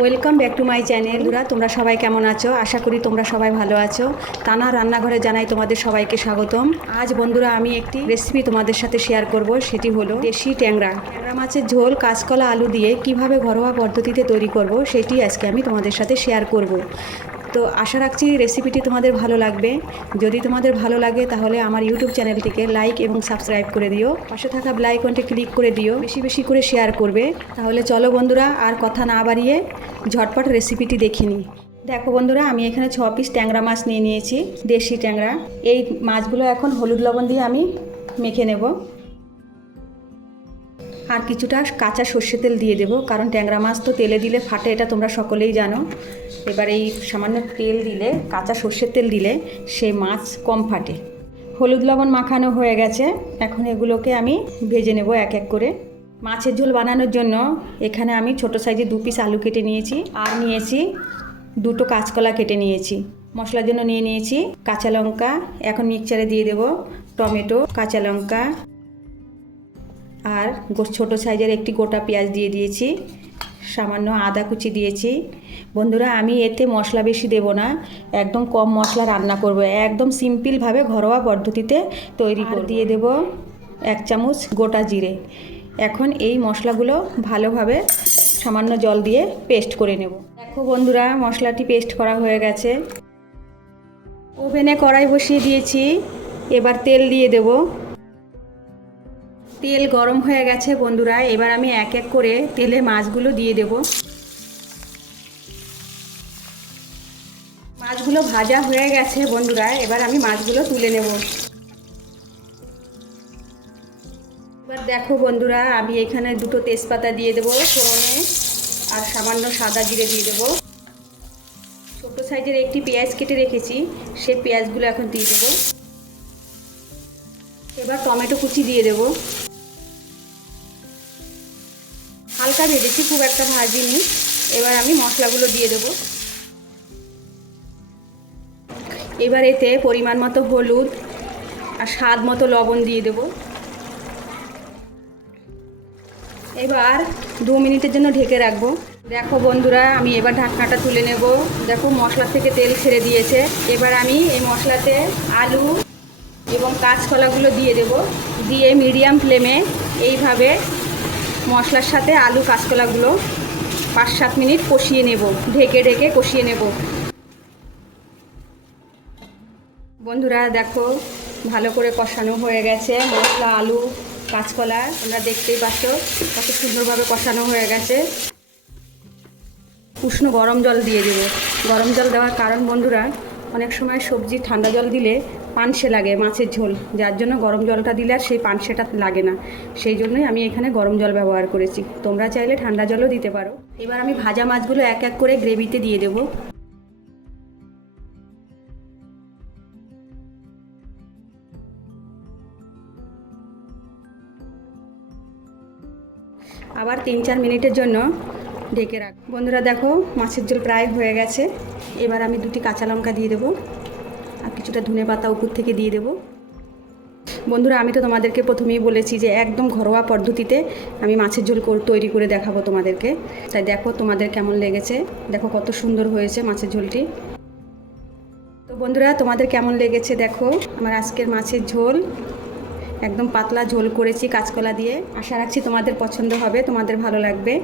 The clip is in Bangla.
Welcome back to my channel. তোমরা সবাই কেমন আছো? আশা করি তোমরা সবাই ভালো আছো। তানা রান্নাঘরে জানাই তোমাদের সবাইকে স্বাগতম। আজ বন্ধুরা আমি একটি রেসিপি তোমাদের সাথে শেয়ার করব, সেটি হলো দেশি ট্যাংরা মাছের ঝোল কাঁচকলা আলু দিয়ে কিভাবে ঘরোয়া পদ্ধতিতে তৈরি করব সেটি আজকে আমি তোমাদের সাথে শেয়ার করব। তো আশা রাখছি রেসিপিটি তোমাদের ভালো লাগবে। যদি তোমাদের ভালো লাগে তাহলে আমার ইউটিউব চ্যানেলটিকে লাইক এবং সাবস্ক্রাইব করে দিও, পাশে থাকা বেল আইকনটি ক্লিক করে দিও, বেশি বেশি করে শেয়ার করবে। তাহলে চলো বন্ধুরা আর কথা না বাড়িয়ে ঝটপট রেসিপিটি দেখে নিই। দেখো বন্ধুরা, আমি এখানে 6 পিস ট্যাংরা মাছ নিয়ে নিয়েছি, দেশি ট্যাংরা। এই মাছগুলো এখন হলুদ লবণ দিয়ে আমি মেখে নেব। আর কিছুটা কাঁচা সর্ষে তেল দিয়ে দেবো, কারণ ট্যাংরা মাছ তো তেলে দিলে ফাটে, এটা তোমরা সকলেই জানো। এবার এই সামান্য তেল দিলে, কাঁচা সর্ষের তেল দিলে সেই মাছ কম ফাটে। হলুদ লবণ মাখানো হয়ে গেছে, এখন এগুলোকে আমি ভেজে নেব এক এক করে। মাছের ঝোল বানানোর জন্য এখানে আমি ছোট সাইজে 2 পিস আলু কেটে নিয়েছি, আর নিয়েছি 2টো কাঁচকলা কেটে নিয়েছি। মশলার জন্য নিয়ে নিয়েছি কাঁচা লঙ্কা, এখন মিক্সচারে দিয়ে দেব টমেটো, কাঁচা লঙ্কা, আর ছোটো সাইজের একটি গোটা পেঁয়াজ দিয়ে দিয়েছি, সামান্য আদা কুচি দিয়েছি। বন্ধুরা আমি এতে মশলা বেশি দেব না, একদম কম মশলা রান্না করব, একদম সিম্পলভাবে ঘরোয়া পদ্ধতিতে তৈরি করে দিয়ে দেব 1 চামচ গোটা জিরে। এখন এই মশলাগুলো ভালোভাবে সামান্য জল দিয়ে পেস্ট করে নেব। দেখো বন্ধুরা, মশলাটি পেস্ট করা হয়ে গেছে। ওভেনে কড়াই বসিয়ে দিয়েছি, এবার তেল দিয়ে দেব। তেল গরম হয়ে গেছে বন্ধুরা, এবার আমি এক এক করে তেলে মাছগুলো দিয়ে দেব। মাছগুলো ভাজা হয়ে গেছে বন্ধুরা, এবার আমি মাছগুলো তুলে নেব। এবার দেখো বন্ধুরা, আমি এখানে 2টো তেজপাতা দিয়ে দেবো ফোড়নে, আর সামান্য সাদা জিরে দিয়ে দেবো। ছোটো সাইজের একটি পেঁয়াজ কেটে রেখেছি, সেই পেঁয়াজগুলো এখন দিয়ে দেবো। এবার টমেটো কুচি দিয়ে দেবো। হালকা ভেজেছি, খুব একটা ভাজিনি। এবার আমি মশলাগুলো দিয়ে দেব। এবার এতে পরিমাণ মতো হলুদ আর স্বাদ মতো লবণ দিয়ে দেব। এবার 2 মিনিটের জন্য ঢেকে রাখবো। দেখো বন্ধুরা, আমি এবার ঢাকনাটা তুলে নেব। দেখো মশলা থেকে তেল ছেড়ে দিয়েছে। এবার আমি এই মশলাতে আলু এবং কাঁচকলাগুলো দিয়ে দেব, দিয়ে মিডিয়াম ফ্লেমে এইভাবে মশলার সাথে আলু কাঁচকলাগুলো 5-7 মিনিট কষিয়ে নেব, ঢেকে ঢেকে কষিয়ে নেব। বন্ধুরা দেখো, ভালো করে কষানো হয়ে গেছে মশলা, আলু, কাঁচকলা। তোমরা দেখতেই পাচ্ছ কত সুন্দরভাবে কষানো হয়ে গেছে। উষ্ণ গরম জল দিয়ে দেবো। গরম জল দেওয়ার কারণ বন্ধুরা, অনেক সময় সবজি ঠান্ডা জল দিলে পানসে লাগে মাছের ঝোল, যার জন্য গরম জলটা দিলে আর সেই পানসেটা লাগে না। সেই জন্যই আমি এখানে গরম জল ব্যবহার করেছি। তোমরা চাইলে ঠান্ডা জলও দিতে পারো। এবার আমি ভাজা মাছগুলো এক এক করে গ্রেভিতে দিয়ে দেব। আবার 3-4 মিনিটের জন্য ঢেকে রাখ। বন্ধুরা দেখো, মাছের ঝোল প্রায় হয়ে গেছে। এবার আমি 2টি কাঁচা লঙ্কা দিয়ে দেবো, আর কিছুটা ধনে পাতা উপর থেকে দিয়ে দেবো। বন্ধুরা আমি তো তোমাদেরকে প্রথমেই বলেছি যে একদম ঘরোয়া পদ্ধতিতে আমি মাছের ঝোল তৈরি করে দেখাবো তোমাদেরকে। তাই দেখো তোমাদের কেমন লেগেছে, দেখো কত সুন্দর হয়েছে মাছের ঝোলটি। তো বন্ধুরা তোমাদের কেমন লেগেছে দেখো আমার আজকের মাছের ঝোল। একদম পাতলা ঝোল করেছি কাঁচকলা দিয়ে। আশা রাখছি তোমাদের পছন্দ হবে, তোমাদের ভালো লাগবে।